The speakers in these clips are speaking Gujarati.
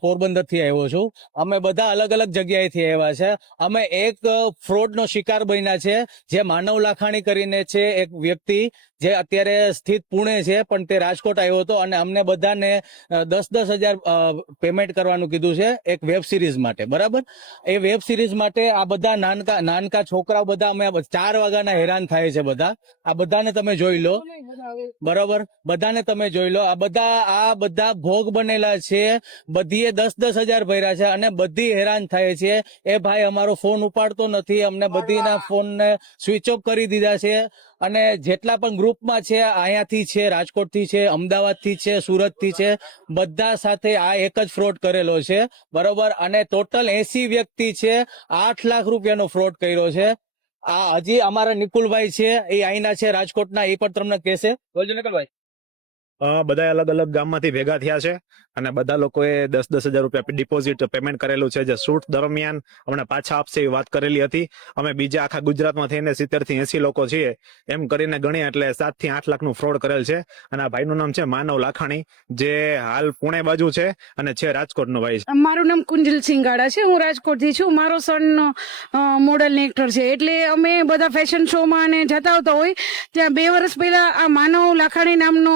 પોરબંદરથી આવ્યો છું. અમે બધા અલગ અલગ જગ્યાએથી આવ્યા છે. અમે એક ફ્રોડ નો શિકાર બન્યા છે. જે માનવ લાખાણી કરીને છે એક વ્યક્તિ, જે અત્યારે સ્થિત પુણે છે, પણ તે રાજકોટ આવ્યો હતો અને અમને બધાને દસ દસ હજાર પેમેન્ટ કરવાનું કીધું છે એક વેબ સિરીઝ માટે. બરાબર? એ વેબ સિરીઝ માટે આ બધા નાનકા નાનકા છોકરાઓ બધા અમે ચાર વાગ્યાના હેરાન થાય છે બધા. આ બધાને તમે જોઈ લો. બરોબર? બધાને તમે જોઈ લો. આ બધા આ બધા ભોગ બનેલા છે. બધીએ દસ દસ હજાર ભર્યા છે અને બધી હેરાન થાય છે. એ ભાઈ અમારો ફોન ઉપાડતો નથી. અમને બધીના ફોનને સ્વિચ ઓફ કરી દીધા છે. અને જેટલા પણ ગ્રુપમાં છે અહીંયાથી છે રાજકોટથી છે અમદાવાદથી છે સુરતથી છે બધા સાથે આ એક જ ફ્રોડ કરેલો છે. બરોબર? અને ટોટલ એસી વ્યક્તિ છે આઠ લાખ રૂપિયાનો ફ્રોડ કર્યો છે. આ હજી અમારા નિકુલભાઈ છે એ અહીંના છે રાજકોટના એ પણ તમને કહેશે. બોલજો નિકુલભાઈ. બધા અલગ અલગ ગામમાંથી ભેગા થયા છે અને બધા લોકોએ દસ દસ હજાર રૂપિયા ડિપોઝિટ પેમેન્ટ કરેલું છે. જે શૂટ દરમિયાન હમણાં પાછા આપશે એવી વાત કરેલી હતી. અમે બીજા આખા ગુજરાતમાં થઈને સિત્તેરથી એસી લોકો છીએ. એમ કરીને ગણીએ એટલે સાતથી આઠ લાખનું ફ્રોડ કરેલ છે. અને આ ભાઈનું નામ છે માનવ લાખાણી. જે હાલ પુણે બાજુ છે અને છે રાજકોટનો ભાઈ છે. મારું નામ કુંજલ સિંગાડા છે. હું રાજકોટથી છું. મારો સન મોડલ એક્ટર છે. એટલે અમે બધા ફેશન શોમાં અને જતા આવતા હોય. ત્યાં બે વર્ષ પહેલા આ માનવ લાખાણી નામનો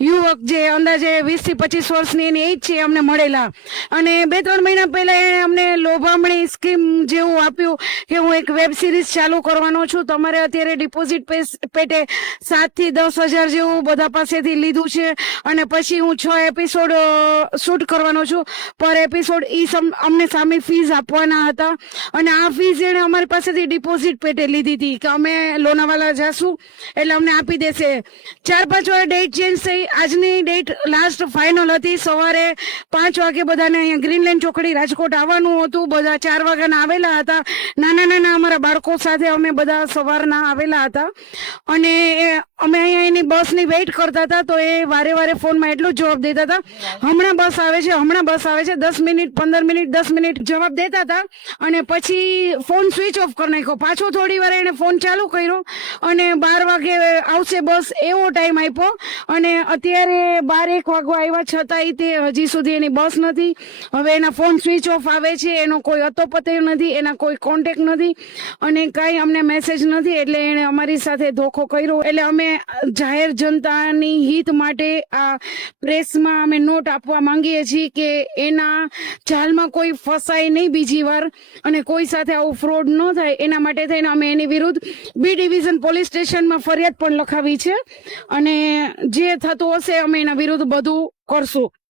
યુવક જે અંદાજે વીસથી પચીસ વર્ષની એની એજ છે અમને મળેલા. અને બે ત્રણ મહિના પહેલા એણે અમને લોભામણી સ્કીમ જેવું આપ્યું કે હું એક વેબ સિરીઝ ચાલુ કરવાનો છું. તમારે અત્યારે ડિપોઝિટ પેટે સાતથી દસ હજાર જેવું બધા પાસેથી લીધું છે. અને પછી હું છ એપિસોડ શૂટ કરવાનો છું. પર એપિસોડ સમ, અમને સામે ફીસ આપવાના હતા. અને આ ફીસ એણે અમારી પાસેથી ડિપોઝિટ પેટે લીધી હતી કે અમે લોનાવાલા જશું. એટલે અમને આપી દેશે. ચાર પાંચ વાર ડેટ ચેન્જ થઈ. આજની ડેટ લાસ્ટ ફાઇનલ હતી. સવારે પાંચ વાગે બધાને અહીંયા ગ્રીનલેન્ડ ચોકડી રાજકોટ આવવાનું હતું. બધા ચાર વાગ્યાના આવેલા હતા. નાના નાના અમારા બાળકો સાથે અમે બધા સવારના આવેલા હતા. અને બસની વેઇટ કરતા હતા તો એ વારે વારે ફોનમાં એટલું જવાબ દેતા હતા. હમણાં બસ આવે છે, હમણાં બસ આવે છે, દસ મિનિટ, પંદર મિનિટ, દસ મિનિટ જવાબ દેતા હતા અને પછી ફોન સ્વિચ ઓફ કરી નાખ્યો. પાછો થોડી વાર એને ફોન ચાલુ કર્યો અને બાર વાગે આવશે બસ એવો ટાઈમ આપ્યો અને અત્યારે બાર એક વાગવા આવ્યા છતાંય તે હજી સુધી એની બસ નથી. હવે એના ફોન સ્વિચ ઓફ આવે છે, એનો કોઈ અતો પતે નથી, એના કોઈ કોન્ટેક નથી અને કાંઈ અમને મેસેજ નથી એટલે એણે અમારી સાથે ધોખો કર્યો. એટલે અમે જાહેર જનતાની હિત માટે આ પ્રેસમાં અમે નોટ આપવા માંગીએ છીએ કે એના જાલમાં કોઈ ફસાય નહીં બીજી વાર અને કોઈ સાથે આવું ફ્રોડ ન થાય. એના માટે થઈને અમે એની વિરુદ્ધ બી ડિવિઝન પોલીસ સ્ટેશનમાં ફરિયાદ પણ લખાવી છે અને જે થતું હશે અમે એના વિરુદ્ધ બધું કરશું.